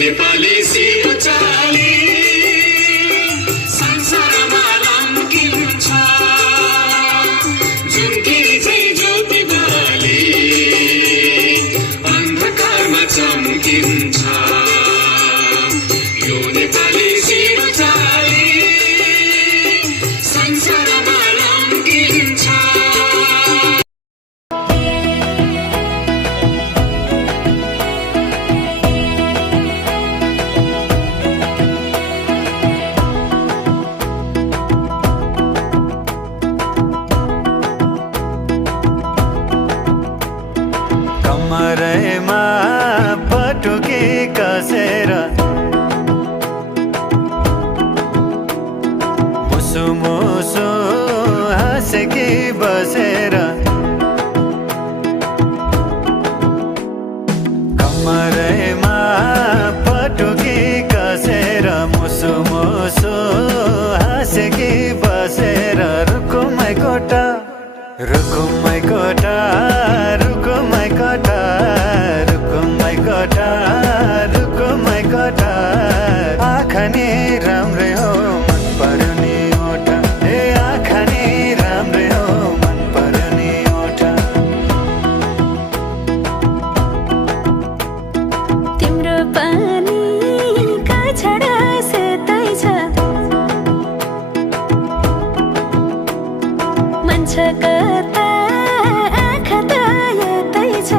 नेपाली सिरुचाली संसारमा लम्किन्छ झुम्किने चाहिँ ज्योति बाली अन्धकारमा चम्किन्छ यो नेपाली सिरुचाली संसारमा लम्किन्छ कमरमा पटुकी कसेर मुसु मुसु हाँसेकी बसेर कमरमा पटुकी कसेर मुसु मुसु हाँसेकी बसेर रुकुमै कोटा रुकुमै कोटा रुकुमै कोटा रुकुमै कोटा रुकुमै कोटा आँखा नि राम्रै हो मन पर्यो नि ओठा ए आँखा नि राम्रै हो मन पर्यो नि ओठा तिम्रो पानी का छडा सेतै छ मान्छ कता आँखा त यतै छ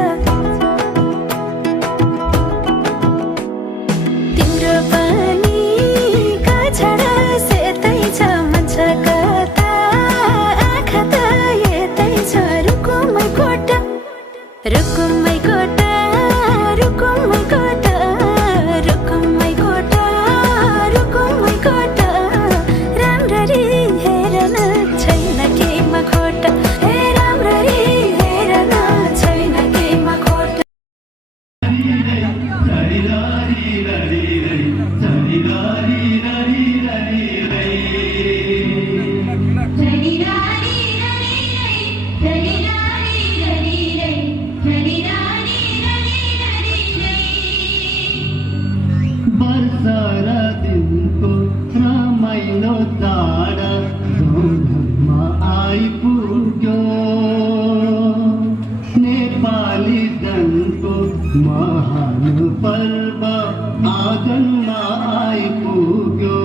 तिम्रो पानी का छडा सेतै छ मान्छ कता आँखा त यतै छ रुकुमै कोटा रुकुमै कोटा रुकुमै कोटा रुकुमै कोटा रुकुमै कोटा राम्ररी हेर्न छैन केमा खोटा हे राम्ररी हेर्न छैन केमा खोटा बर्षारा दिनको रमाइलो चाड गाउँघरमा आइपुग्यो नेपाली जनको महान पर्व आँगनमा आइपुग्यो